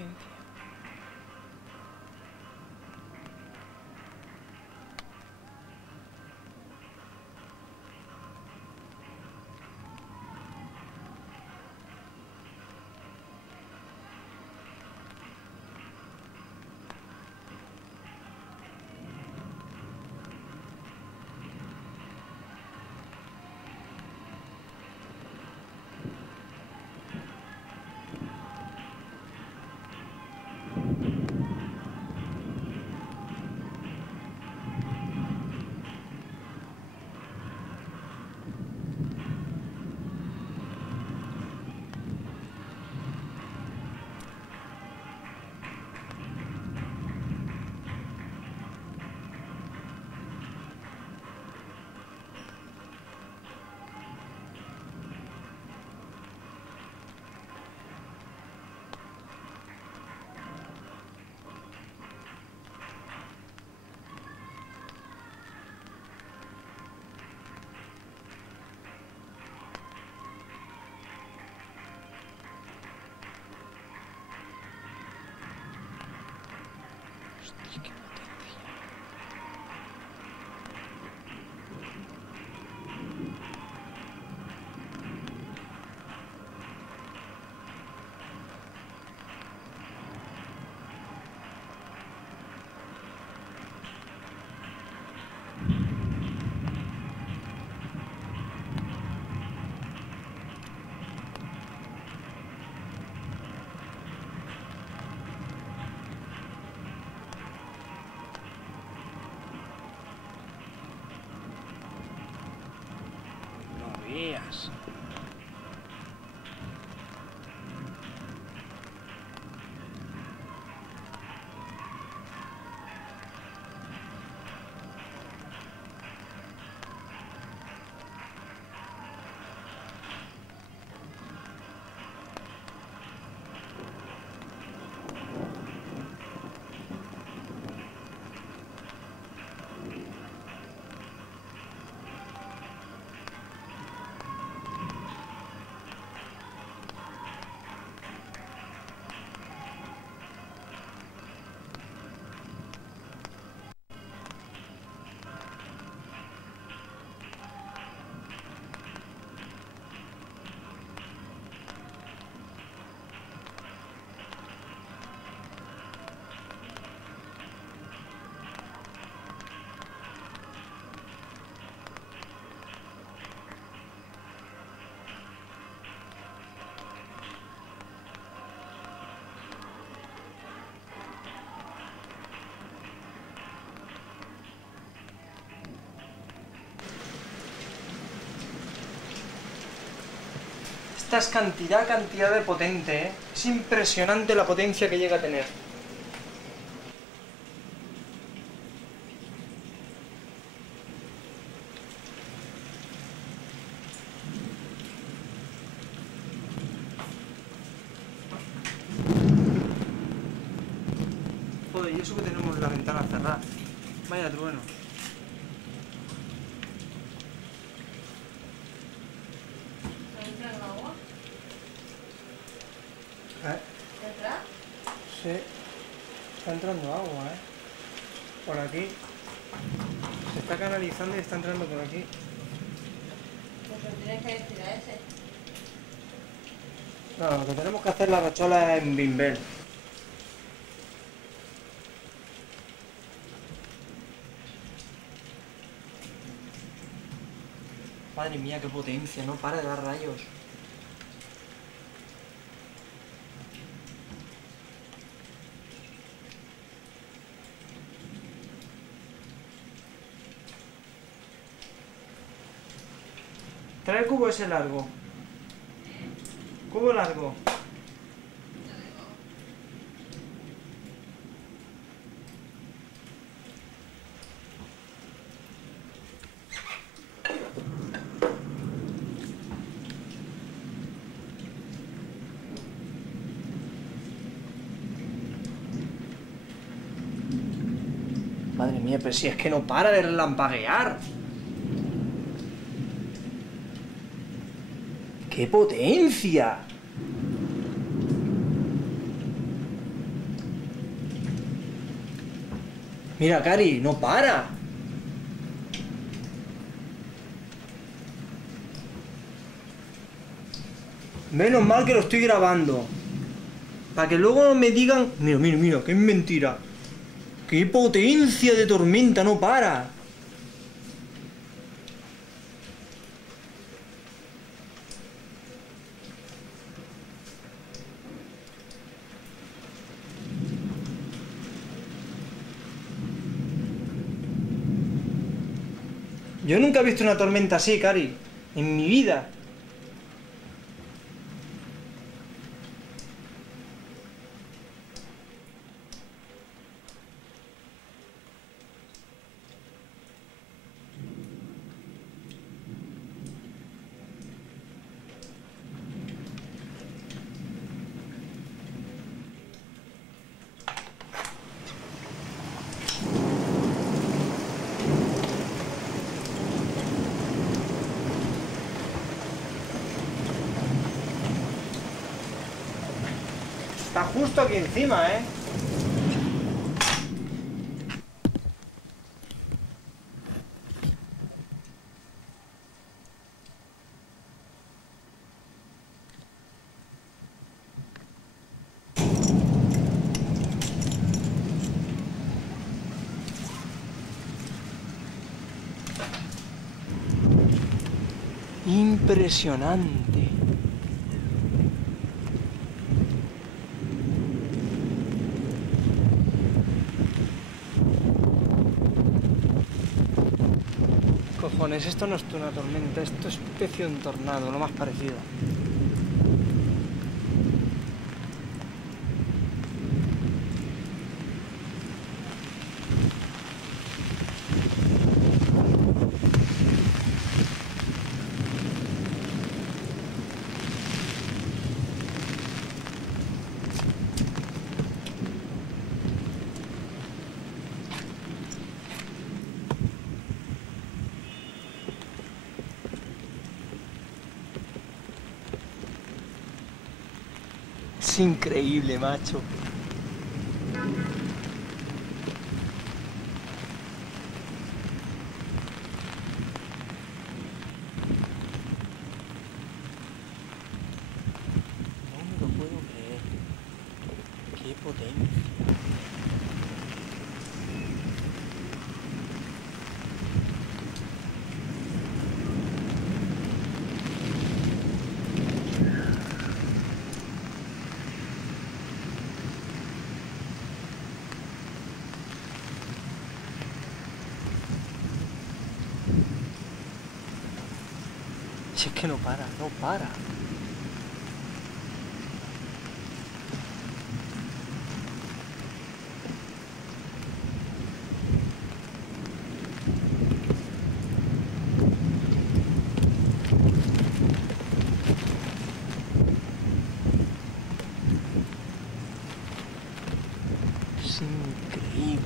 paciencia. Hostia, qué potencia. No veas. Esta es cantidad de potente, ¿eh? Es impresionante la potencia que llega a tener. Joder, y eso que tenemos la ventana cerrada. Vaya trueno. ¿Detrás? Sí, está entrando agua, ¿eh? Por aquí. Se está canalizando y está entrando por aquí. Pues lo tienes que decir a ese. No, lo que tenemos que hacer la rachola es en Bimbel. Madre mía, qué potencia, no para de dar rayos. Trae el cubo ese largo. Cubo largo. Madre mía, pero si es que no para de relampaguear. ¡Qué potencia! Mira, Cari, no para. Menos mal que lo estoy grabando. Para que luego no me digan... Mira, mira, mira, que es mentira. ¡Qué potencia de tormenta! ¡No para! Yo nunca he visto una tormenta así, Cari. En mi vida. Está justo aquí encima, ¿eh? Impresionante. Cojones, esto no es una tormenta, esto es especie de un tornado, lo más parecido. Es increíble, macho. No me lo puedo creer. Qué potencia. Si es que no para, no para. Es increíble.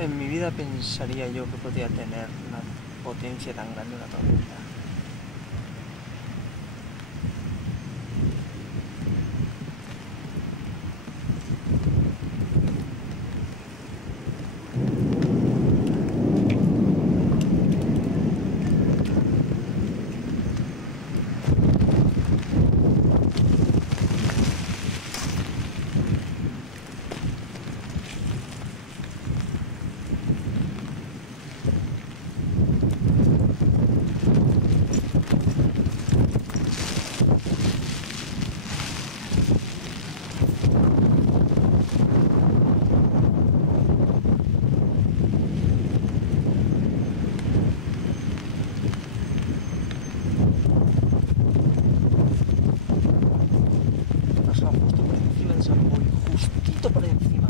En mi vida pensaría yo que podía tener una potencia tan grande una tormenta. justito por encima.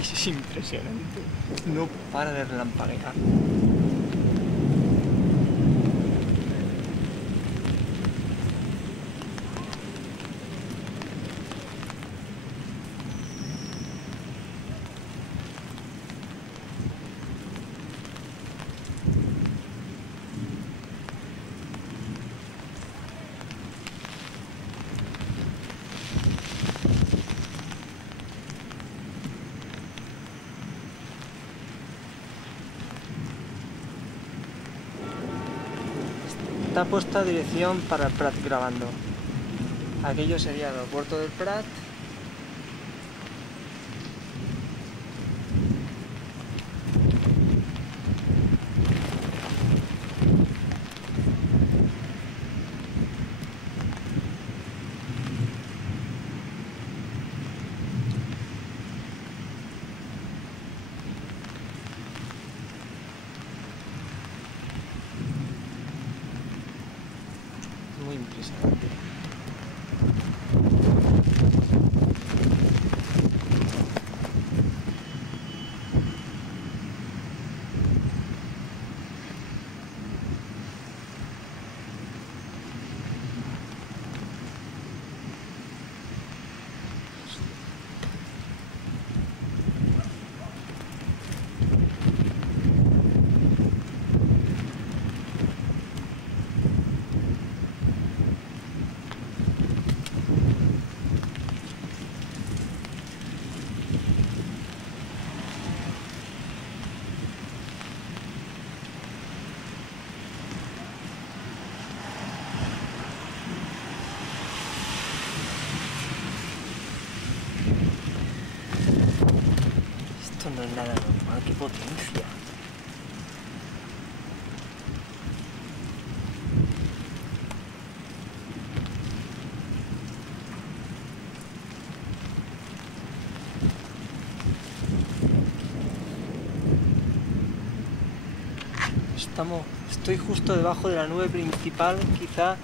Es impresionante. No para de relampaguear. Está puesta dirección para el Prat grabando. Aquello sería el aeropuerto del Prat. Muy impresionante. Esto no es nada normal, qué potencia. Estoy justo debajo de la nube principal, quizá.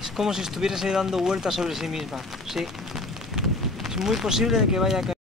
Es como si estuviese dando vueltas sobre sí misma, sí. Es muy posible que vaya a caer.